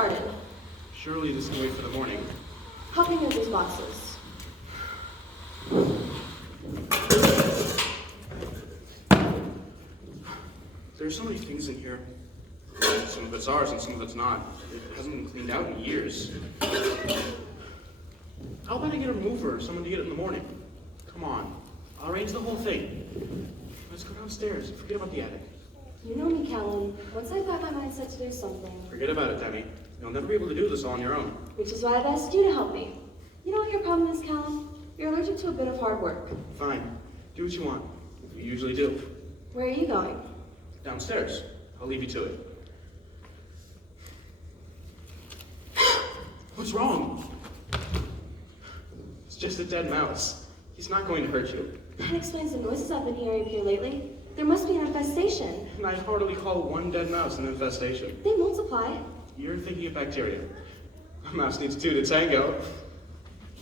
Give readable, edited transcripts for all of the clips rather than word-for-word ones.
started. Surely this can wait for the morning. Help me move these boxes. There's so many things in here. Some of it's ours and some of it's not. It hasn't been cleaned out in years. How about I get a mover or someone to get it in the morning? Come on. I'll arrange the whole thing. Let's go downstairs. Forget about the attic. You know me, Callum. Once I've got my mind set to do something. Forget about it, Demi. You'll never be able to do this all on your own. Which is why I've asked you to help me. You know what your problem is, Callum? You're allergic to a bit of hard work. Fine. Do what you want. You usually do. Where are you going? Downstairs. I'll leave you to it. What's wrong? It's just a dead mouse. He's not going to hurt you. That explains the noises I've been hearing here lately. There must be an infestation. And I'd hardly call one dead mouse an infestation. They multiply. You're thinking of bacteria. A mouse needs two to tango.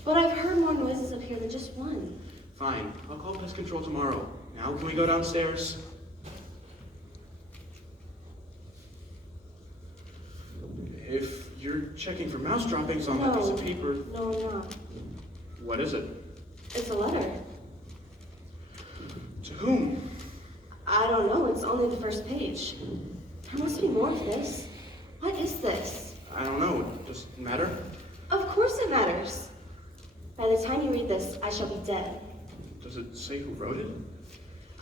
But I've heard more noises up here than just one. Fine. I'll call pest control tomorrow. Now can we go downstairs? If you're checking for mouse droppings on that piece of paper... No, I'm not. What is it? It's a letter. To whom? I don't know. It's only the first page. There must be more of this. What is this? I don't know. Does it matter? Of course it matters. By the time you read this, I shall be dead. Does it say who wrote it?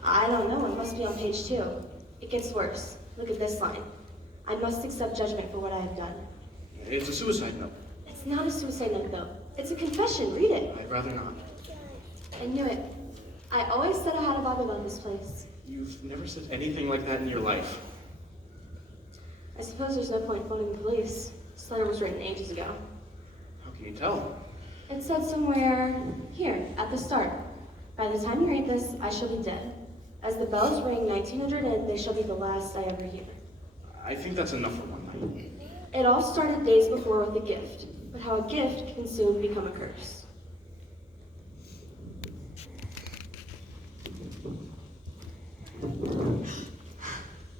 I don't know. It must be on page 2. It gets worse. Look at this line. I must accept judgment for what I have done. It's a suicide note. It's not a suicide note, though. It's a confession. Read it. I'd rather not. I knew it. I always said I had a vibe about this place. You've never said anything like that in your life. I suppose there's no point phoning the police. This letter was written ages ago. How can you tell? It said somewhere here, at the start. By the time you read this, I shall be dead. As the bells ring 1900 in, they shall be the last I ever hear. I think that's enough for one night. It all started days before with a gift, but how a gift can soon become a curse.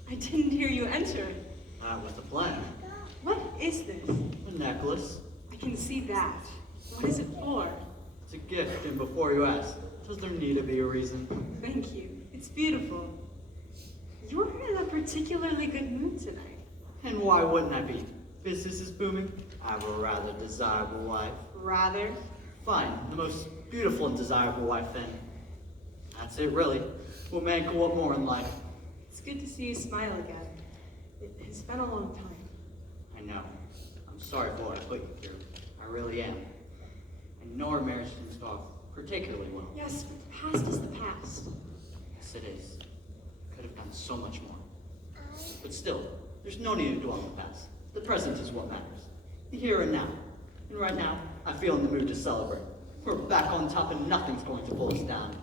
I didn't hear you enter. That was the plan. What is this? A necklace. I can see that. What is it for? It's a gift, and before you ask, does there need to be a reason? Thank you. It's beautiful. You're in a particularly good mood tonight. And why wouldn't I be? Business is booming. I have a rather desirable wife. Rather. Fine, the most beautiful and desirable wife then. That's it, really. What man can want more in life? It's good to see you smile again. It has been a long time. I know. I'm sorry for what I put you through. I really am. I know our marriage didn't start off particularly well. Yes, but the past is the past. Yes, it is. Could have done so much more. But still, there's no need to dwell on the past. The present is what matters. The here and now. And right now, I feel in the mood to celebrate. We're back on top and nothing's going to pull us down.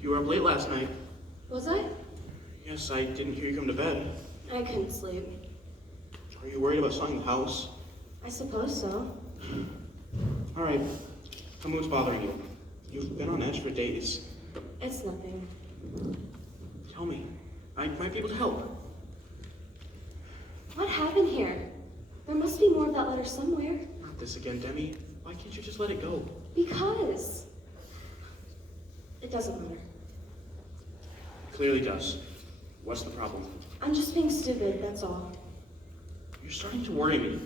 You were up late last night. Was I? Yes, I didn't hear you come to bed. I couldn't sleep. Are you worried about selling the house? I suppose so. All right. Tell me what's bothering you. You've been on edge for days. It's nothing. Tell me. I might be able to help. What happened here? There must be more of that letter somewhere. Not this again, Demi. Why can't you just let it go? Because. It doesn't matter. It clearly does. What's the problem? I'm just being stupid, that's all. You're starting to worry me.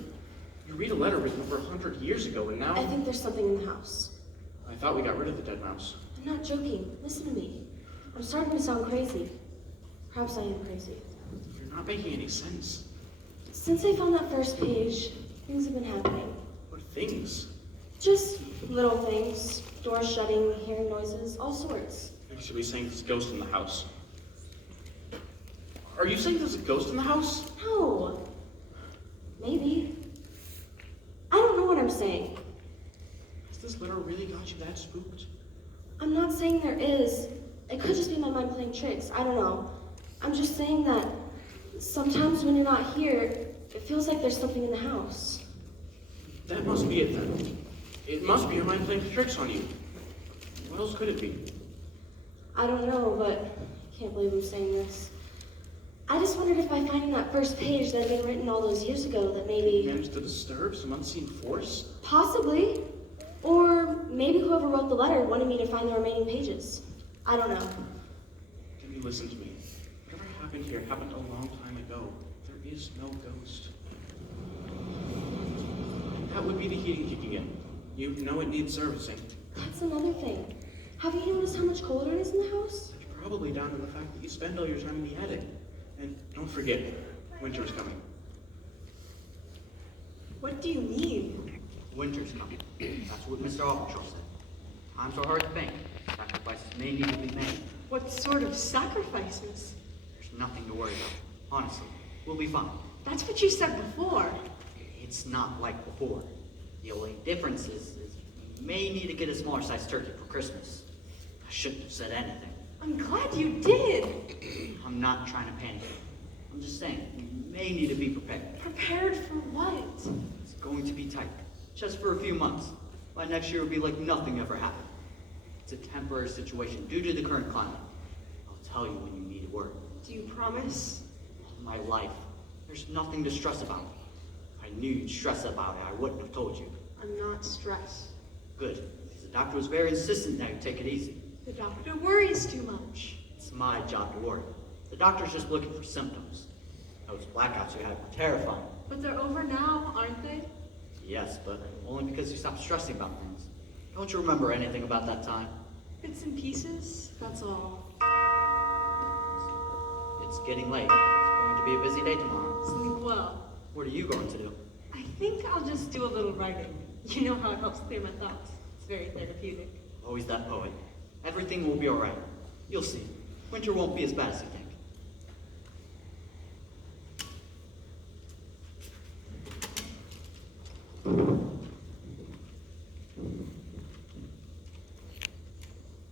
You read a letter written over 100 years ago, and now... I think there's something in the house. I thought we got rid of the dead mouse. I'm not joking. Listen to me. I'm starting to sound crazy. Perhaps I am crazy. You're not making any sense. Since I found that first page, things have been happening. What things? Just little things. Doors shutting, hearing noises, all sorts. You should be saying there's a ghost in the house. Are you saying there's a ghost in the house? No. Maybe. I don't know what I'm saying. Has this letter really got you that spooked? I'm not saying there is. It could just be my mind playing tricks. I don't know. I'm just saying that sometimes when you're not here, it feels like there's something in the house. That must be it then. It must be your mind playing tricks on you. What else could it be? I don't know, but I can't believe I'm saying this. I just wondered if by finding that first page that had been written all those years ago that You maybe... managed to disturb some unseen force? Possibly. Or maybe whoever wrote the letter wanted me to find the remaining pages. I don't know. Can you listen to me? Whatever happened here happened a long time ago. There is no ghost. That would be the heating kicking in. You know it needs servicing. That's another thing. Have you noticed how much colder it is in the house? It's probably down to the fact that you spend all your time in the attic. And don't forget, winter is coming. What do you mean? Winter's coming. That's what Mr. Arbitral said. Times are hard to bank. Sacrifices may need to be made. What sort of sacrifices? There's nothing to worry about. Honestly, we'll be fine. That's what you said before. It's not like before. The only difference is you may need to get a smaller sized turkey for Christmas. I shouldn't have said anything. I'm glad you did. I'm not trying to panic. I'm just saying, you may need to be prepared. Prepared for what? It's going to be tight. Just for a few months. By next year, it'll be like nothing ever happened. It's a temporary situation due to the current climate. I'll tell you when you need a word. Do you promise? All my life, there's nothing to stress about. If I knew you'd stress about it, I wouldn't have told you. I'm not stressed. Good, because the doctor was very insistent that you take it easy. The doctor worries too much. It's my job to worry. The doctor's just looking for symptoms. Those blackouts you had were terrifying. But they're over now, aren't they? Yes, but only because you stopped stressing about things. Don't you remember anything about that time? Bits and pieces, that's all. It's getting late. It's going to be a busy day tomorrow. Sleep well. What are you going to do? I think I'll just do a little writing. You know how it helps clear my thoughts. It's very therapeutic. Always that poet. Everything will be alright. You'll see. Winter won't be as bad as you think.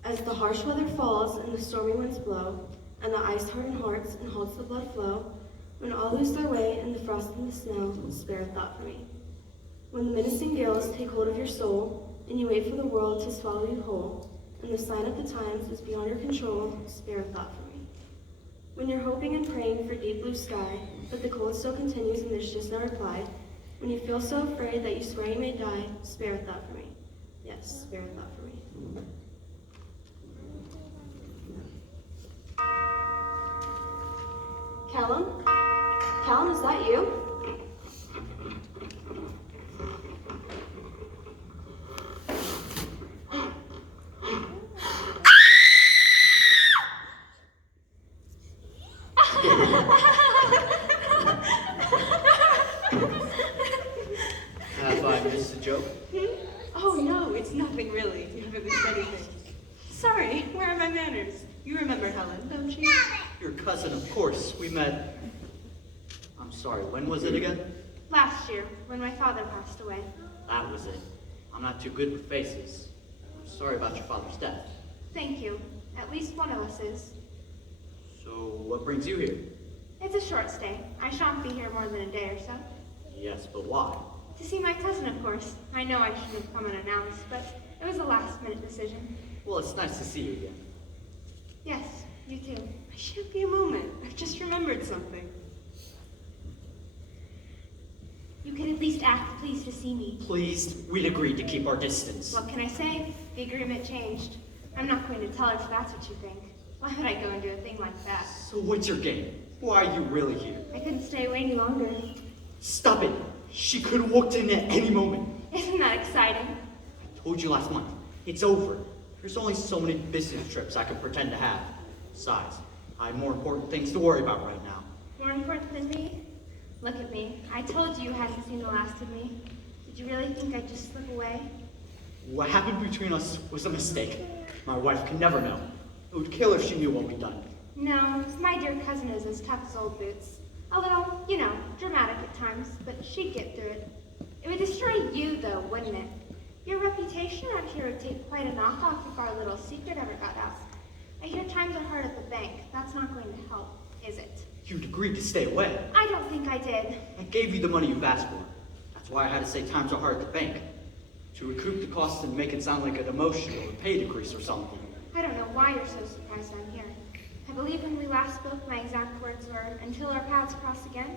As the harsh weather falls and the stormy winds blow, and the ice harden hearts and halts the blood flow, when all lose their way and the frost and the snow, spare a thought for me. When the menacing gales take hold of your soul, and you wait for the world to swallow you whole, and the sign of the times is beyond your control, spare a thought for me. When you're hoping and praying for deep blue sky, but the cold still continues and there's just no reply, when you feel so afraid that you swear you may die, spare a thought for me. Yes, spare a thought for me. Callum? Callum, is that you? Have I missed a joke? Oh no, it's nothing really. You haven't missed anything. Sorry, where are my manners? You remember Helen, don't you? Your cousin, of course. We met... I'm sorry, when was it again? Last year, when my father passed away. That was it. I'm not too good with faces. I'm sorry about your father's death. Thank you. At least one of us is. So, what brings you here? It's a short stay. I shan't be here more than a day or so. Yes, but why? To see my cousin, of course. I know I shouldn't have come unannounced, but it was a last-minute decision. Well, it's nice to see you again. Yes, you too. I shan't be a moment. I've just remembered something. You could at least act pleased to see me. Pleased, we'd agreed to keep our distance. What can I say? The agreement changed. I'm not going to tell her if that's what you think. Why would I go and do a thing like that? So what's your game? Why are you really here? I couldn't stay away any longer. Stop it! She could have walked in at any moment. Isn't that exciting? I told you last month. It's over. There's only so many business trips I could pretend to have. Besides, I have more important things to worry about right now. More important than me? Look at me. I told you you hadn't seen the last of me. Did you really think I'd just slip away? What happened between us was a mistake. My wife can never know. It would kill her if she knew what we'd done. No, my dear cousin is as tough as old boots. A little, dramatic at times, but she'd get through it. It would destroy you, though, wouldn't it? Your reputation out here would take quite a knockoff if our little secret ever got out. I hear times are hard at the bank. That's not going to help, is it? You'd agreed to stay away. I don't think I did. I gave you the money you've asked for. That's why I had to say times are hard at the bank. To recoup the costs and make it sound like a demotion or a pay decrease or something. I don't know why you're so surprised I'm here. I believe when we last spoke, my exact words were, "Until our paths cross again."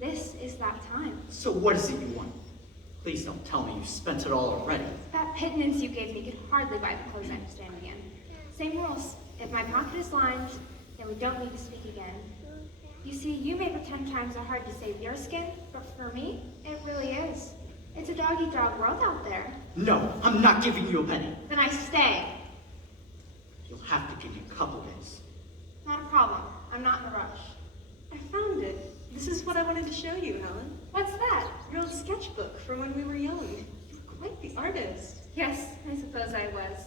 This is that time. So what is it you want? Please don't tell me you spent it all already. That pittance you gave me could hardly buy the clothes I'm standing in. Same rules. If my pocket is lined, then we don't need to speak again. You see, you may pretend times are hard to save your skin, but for me, it really is. It's a dog-eat-dog world out there. No, I'm not giving you a penny. Then I stay. You'll have to give me a couple days. Not a problem. I'm not in a rush. I found it. This is what I wanted to show you, Helen. What's that? Your old sketchbook from when we were young. You're quite the artist. Yes, I suppose I was.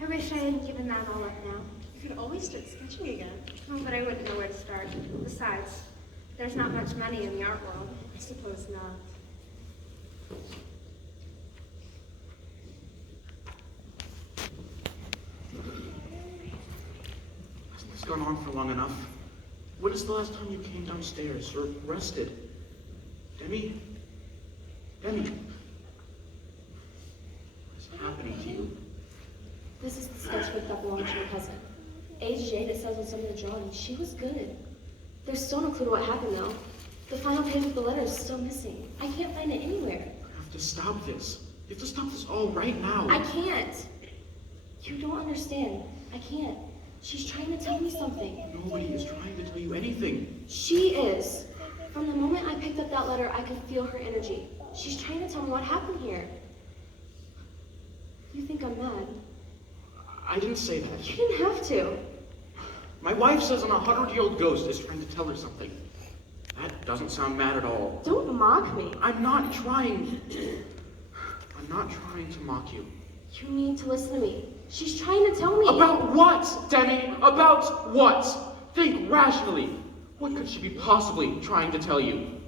I wish I hadn't given that all up now. You could always start sketching again. Oh, but I wouldn't know where to start. Besides, there's not much money in the art world. I suppose not. Hasn't this gone on for long enough? When is the last time you came downstairs or rested? Demi? Demi? What's happening to you? This is the sketchbook that belonged to your cousin. AJ that says on some of the drawings, she was good. There's still no clue to what happened though. The final page with the letter is still missing. I can't find it anywhere. You have to stop this. You have to stop this all right now. I can't. You don't understand. I can't. She's trying to tell me something. Nobody is trying to tell you anything. She is. From the moment I picked up that letter, I could feel her energy. She's trying to tell me what happened here. You think I'm mad? I didn't say that. You didn't have to. My wife says an 100-year-old ghost is trying to tell her something. That doesn't sound mad at all. Don't mock me. I'm not trying to mock you. You need to listen to me. She's trying to tell me. About what, Demi? About what? Think rationally. What could she be possibly trying to tell you?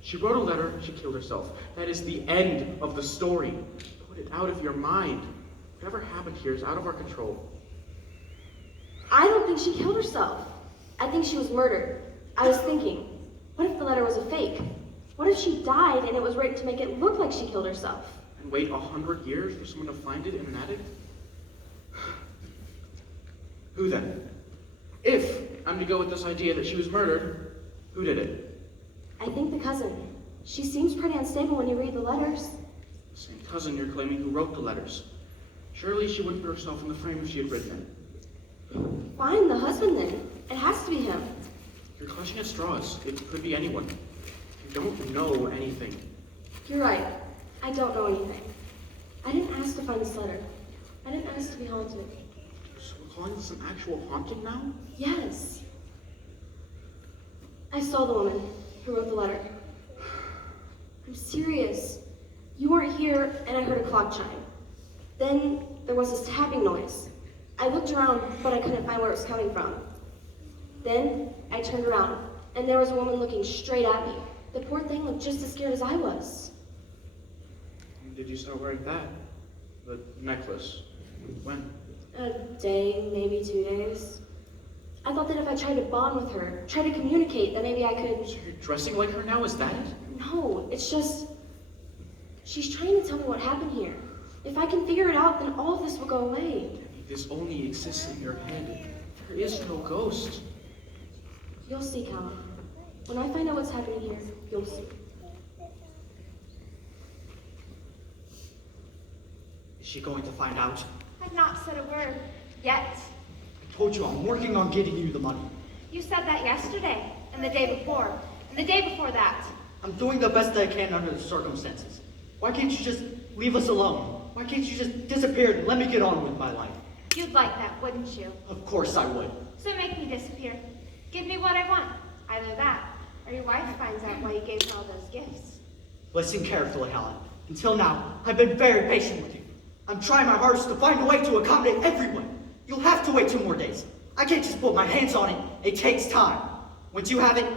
She wrote a letter, she killed herself. That is the end of the story. Put it out of your mind. Whatever happened here is out of our control. I don't think she killed herself. I think she was murdered. I was thinking, what if the letter was a fake? What if she died and it was written to make it look like she killed herself? And wait 100 years for someone to find it in an attic? Who then? If I'm to go with this idea that she was murdered, who did it? I think the cousin. She seems pretty unstable when you read the letters. The same cousin you're claiming who wrote the letters. Surely she wouldn't put herself in the frame if she had written it. Fine, the husband then. It has to be him. You're clutching at straws. It could be anyone. You don't know anything. You're right. I don't know anything. I didn't ask to find this letter. I didn't ask to be haunted. So we're calling this an actual haunting now? Yes. I saw the woman who wrote the letter. I'm serious. You weren't here and I heard a clock chime. Then there was this tapping noise. I looked around, but I couldn't find where it was coming from. Then I turned around, and there was a woman looking straight at me. The poor thing looked just as scared as I was. Did you start wearing that? The necklace? When? A day, maybe 2 days. I thought that if I tried to bond with her, try to communicate, that maybe I could... So you're dressing like her now? Is that it? No, it's just... She's trying to tell me what happened here. If I can figure it out, then all of this will go away. This only exists in your head. There is no ghost. You'll see, Callum. When I find out what's happening here, you'll see. Is she going to find out? I've not said a word. Yet. I told you I'm working on getting you the money. You said that yesterday, and the day before, and the day before that. I'm doing the best I can under the circumstances. Why can't you just leave us alone? Why can't you just disappear and let me get on with my life? You'd like that, wouldn't you? Of course I would. So make me disappear. Give me what I want. Either that, or your wife finds out why you gave her all those gifts. Listen carefully, Helen. Until now, I've been very patient with you. I'm trying my hardest to find a way to accommodate everyone. You'll have to wait 2 more days. I can't just put my hands on it. It takes time. Once you have it,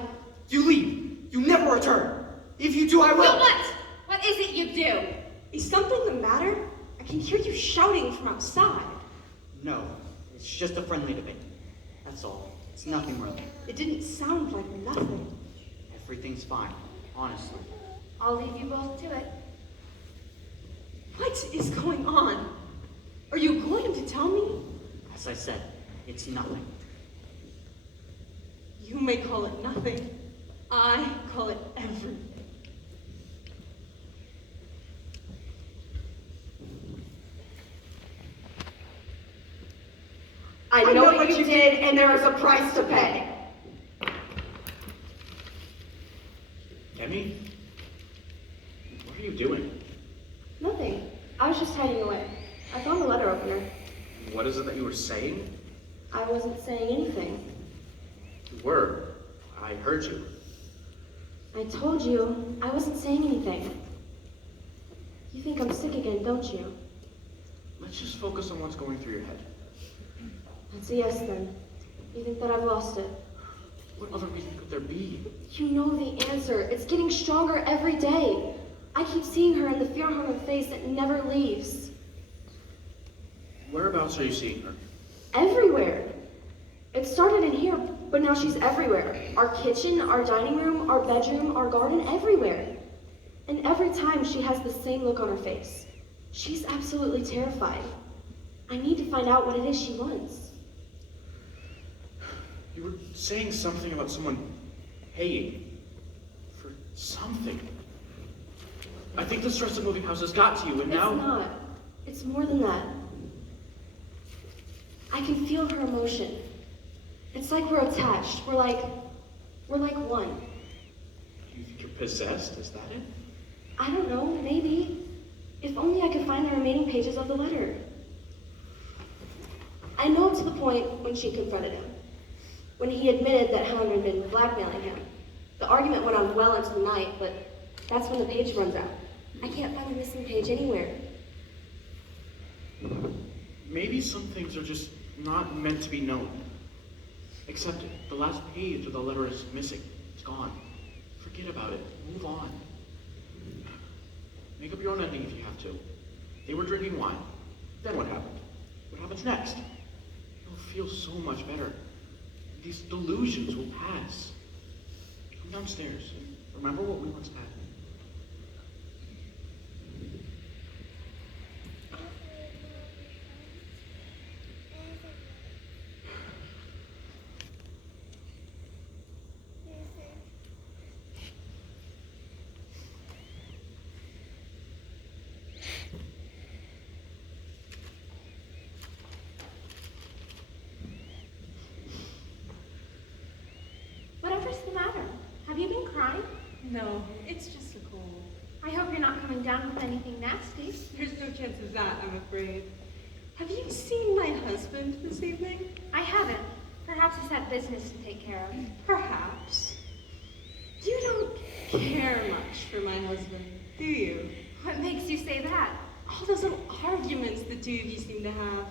you leave. You never return. If you do, I will. But what? What is it you do? Is something the matter? I can hear you shouting from outside. No, it's just a friendly debate. That's all. It's nothing really. It didn't sound like nothing. Everything's fine, honestly. I'll leave you both to it. What is going on? Are you going to tell me? As I said, It's nothing. You may call it nothing. I call it everything. I know what you did, and there is a price to pay. Demi? What are you doing? Nothing. I was just hiding away. I found the letter opener. What is it that you were saying? I wasn't saying anything. You were. I heard you. I told you I wasn't saying anything. You think I'm sick again, don't you? Let's just focus on what's going through your head. That's a yes then. You think that I've lost it? What other reason could there be? You know the answer. It's getting stronger every day. I keep seeing her and the fear on her face that never leaves. Whereabouts are you seeing her? Everywhere. It started in here, but now she's everywhere. Our kitchen, our dining room, our bedroom, our garden, everywhere. And every time she has the same look on her face. She's absolutely terrified. I need to find out what it is she wants. You were saying something about someone paying for something. I think the stress of moving houses got to you, and now... It's not. It's more than that. I can feel her emotion. It's like we're attached. We're like one. You think you're possessed? Is that it? I don't know, maybe. If only I could find the remaining pages of the letter. I know to the point when she confronted him. When he admitted that Helen had been blackmailing him. The argument went on well into the night, but that's when the page runs out. I can't find the missing page anywhere. Maybe some things are just not meant to be known. Accept it. The last page of the letter is missing. It's gone. Forget about it. Move on. Make up your own ending if you have to. They were drinking wine. Then what happened? What happens next? You'll feel so much better. These delusions will pass. Come downstairs and remember what we once had. Whatever's the matter? Have you been crying? No, it's just a cold. I hope you're not coming down with anything nasty. There's no chance of that, I'm afraid. Have you seen my husband this evening? I haven't. Perhaps he's had business to take care of. Perhaps. You don't care much for my husband, do you? What makes you say that? All those little arguments the two of you seem to have.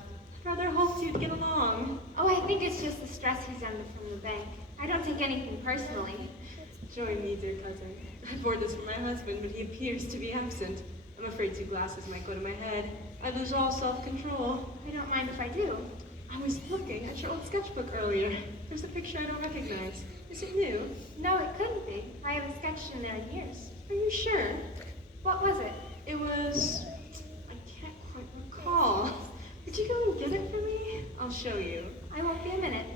I'd rather hoped you'd get along. Oh, I think it's just the stress he's under from the bank. I don't take anything personally. Join me, dear cousin. I bought this for my husband, but he appears to be absent. I'm afraid 2 glasses might go to my head. I lose all self-control. I don't mind if I do. I was looking at your old sketchbook earlier. There's a picture I don't recognize. Is it new? No, it couldn't be. I haven't sketched in there in years. Are you sure? What was it? It was... I can't quite recall. Would you go and get it for me? I'll show you. I won't be a minute.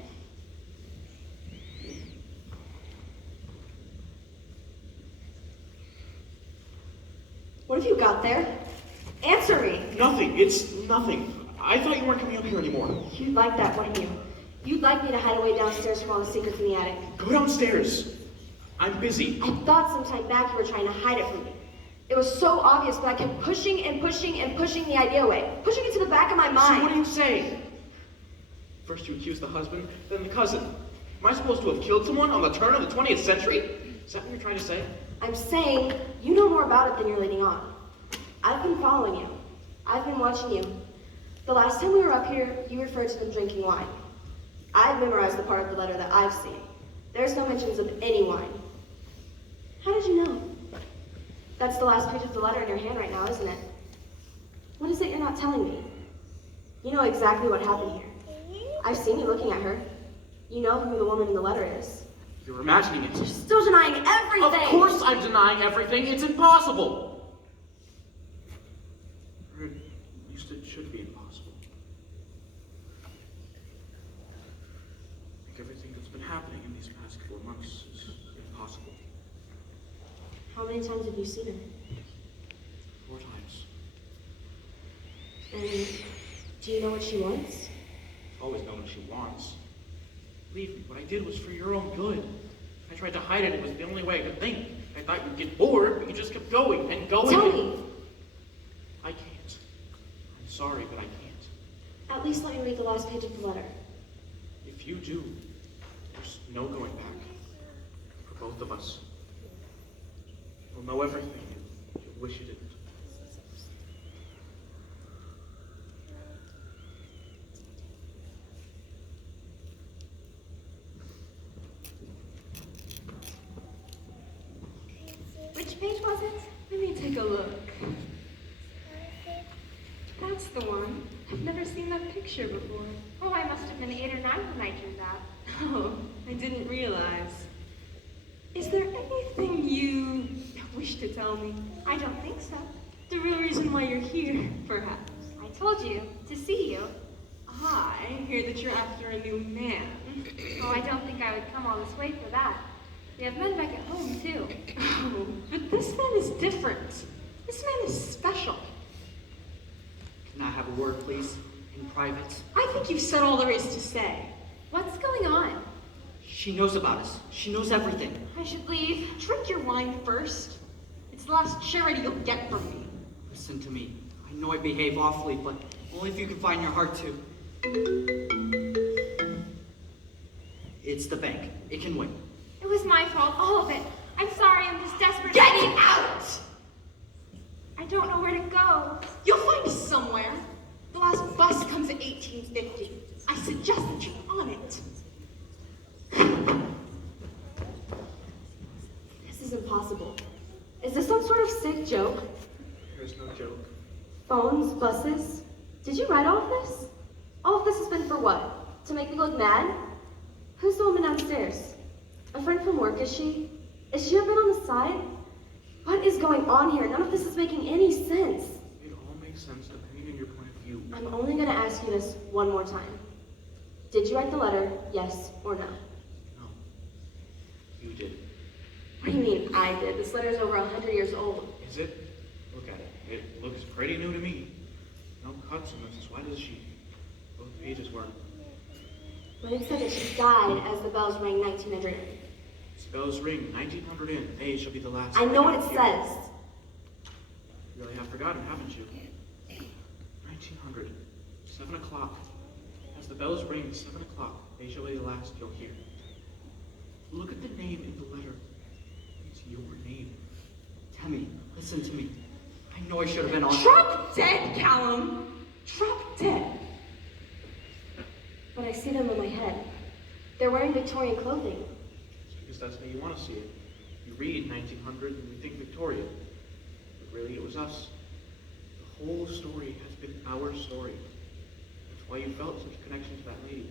What have you got there? Answer me. Nothing. It's nothing. I thought you weren't coming up here anymore. You'd like that, wouldn't you? You'd like me to hide away downstairs from all the secrets in the attic. Go downstairs. I'm busy. I thought sometime back you were trying to hide it from me. It was so obvious, but I kept pushing and pushing and pushing the idea away. Pushing it to the back of my So mind. what are you saying? First you accuse the husband, then the cousin. Am I supposed to have killed someone on the turn of the 20th century? Is that what you're trying to say? I'm saying you know more about it than you're leading on. I've been following you. I've been watching you. The last time we were up here, you referred to them drinking wine. I've memorized the part of the letter that I've seen. There's no mentions of any wine. How did you know? That's the last page of the letter in your hand right now, isn't it? What is it you're not telling me? You know exactly what happened here. I've seen you looking at her. You know who the woman in the letter is. You're imagining You're it. still denying everything! Of course I'm denying everything. It's impossible. Or at least it should be impossible. happening in these past 4 months is impossible. How many times have you seen her? 4 times. And do you know what she wants? I've always known what she wants. Believe me, what I did was for your own good. I tried to hide it. It was the only way I could think. I thought you'd get bored, but you just kept going and going. Tell me! I can't. I'm sorry, but I can't. At least let me read the last page of the letter. If you do, there's no going back. For both of us. You'll know everything. You'll wish you didn't. Which page was it? Let me take a look. That's the one. I've never seen that picture before. Oh, I must have been 8 or 9 when I drew that. Oh, I didn't realize. Is there anything you wish to tell me? I don't think so. The real reason why you're here, perhaps. I told you, to see you. I hear that you're after a new man. Oh, I don't think I would come all this way for that. We have men back at home, too. Oh, but this man is different. This man is special. Can I have a word, please? In private? I think you've said all there is to say. What's going on? She knows about us. She knows everything. I should leave. Drink your wine first. It's the last charity you'll get from me. Listen to me. I know I behave awfully, but only if you can find your heart to. It's the bank. It can wait. It was my fault, all of it. I'm sorry, I'm just desperate. Get out! I don't know where to go. You'll find us somewhere. The last bus comes at 1850. I suggest that you're on it. This is impossible. Is this some sort of sick joke? There's no joke. Phones, buses? Did you write all of this? All of this has been for what? To make me look mad? Who's the woman downstairs? A friend from work, is she? Is she a bit on the side? What is going on here? None of this is making any sense. It all makes sense depending on your point of view. I'm only going to ask you this one more time. Did you write the letter, yes or no? No. You did. What do you mean, I did? This letter's over 100 years old. Is it? Look at it. It looks pretty new to me. No cuts and it's as white as a sheet. Both pages were. But it said that she died as the bells rang 1900. Spells ring, 1900 in. May shall be the last. I know what it here. says. You really have forgotten, haven't you? 1900. 7 o'clock. As the bells ring, 7 o'clock. May shall be the last you'll hear. Look at the name in the letter. It's your name. Tammy, listen to me. I know I should have been on. Drop dead, Callum. Drop dead. But I see them in my head. They're wearing Victorian clothing. It's because that's how you want to see it. You read 1900 and you think Victoria. But really it was us. The whole story has been our story. That's why you felt such a connection to that lady.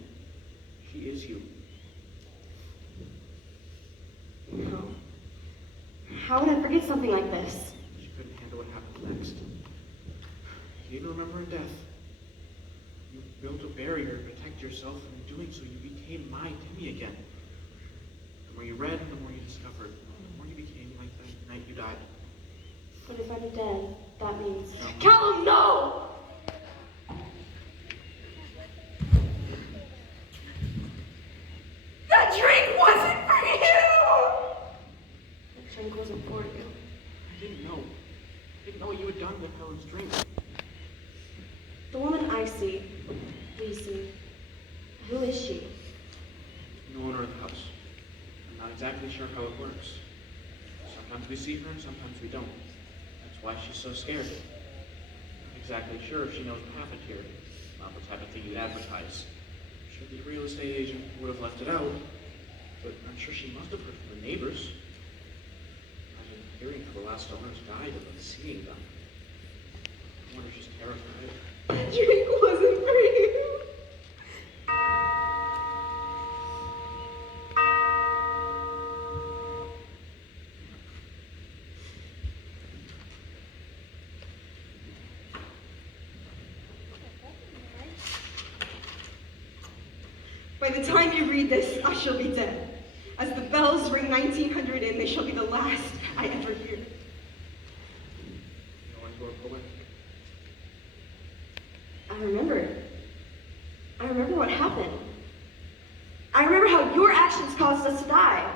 She is you. No. How would I forget something like this? She couldn't handle what happened next. You even remember in death. You built a barrier to protect yourself, and in doing so you became my Timmy again. The more you read, the more you discovered. The more you became like that night you died. But if I'm dead, that means... Callum, no! That drink wasn't for you! The drink wasn't for you. I didn't know. I didn't know what you had done with Helen's drink. The woman I see, we see, who is she? The owner of the house. I'm not exactly sure how it works. Sometimes we see her and sometimes we don't. That's why she's so scared. Not exactly sure if she knows what happened here. Not the type of thing you'd advertise. I'm sure the real estate agent would have left it out, but I'm sure she must have heard from the neighbors. Imagine hearing how the last owners died and then seeing them. I wonder if she's terrified. That drink wasn't for you. By the time you read this, I shall be dead. As the bells ring 1900 in, they shall be the last I ever hear. No one's more poetic. I remember. I remember what happened. I remember how your actions caused us to die.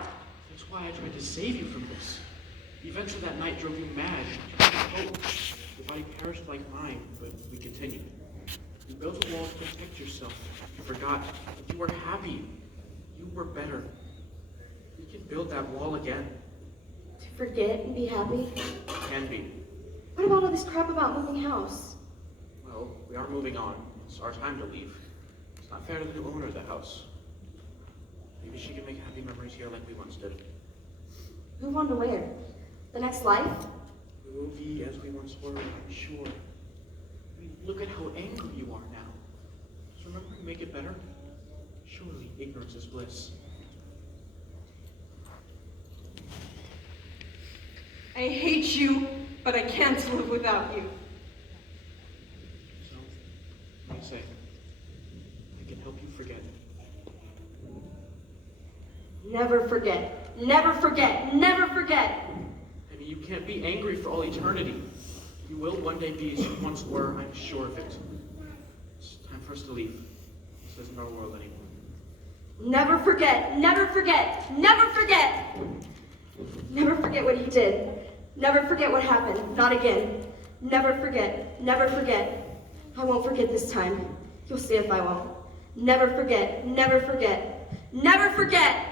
That's why I tried to save you from this. The events of that night drove you mad. You couldn't hope. Your body perished like mine, but we continued. You built a wall to protect yourself. You forgot that you were happy. You were better. We can build that wall again. To forget and be happy? Can be. What about all this crap about moving house? Well, we are moving on. It's our time to leave. It's not fair to the new owner of the house. Maybe she can make happy memories here like we once did. Move on to where? The next life? We will be as we once were, I'm sure. I mean, look at how angry you are now. Just remember to make it better. Surely ignorance is bliss. I hate you, but I can't live without you. So, what do you say? I can help you forget. Never forget. Never forget. Never forget. I mean, you can't be angry for all eternity. You will one day be as you once were, I'm sure of it. It's time for us to leave. This isn't our world anymore. Never forget. Never forget. Never forget. Never forget what he did. Never forget what happened. Not again. Never forget. Never forget. I won't forget this time. You'll see if I won't. Never forget. Never forget. Never forget.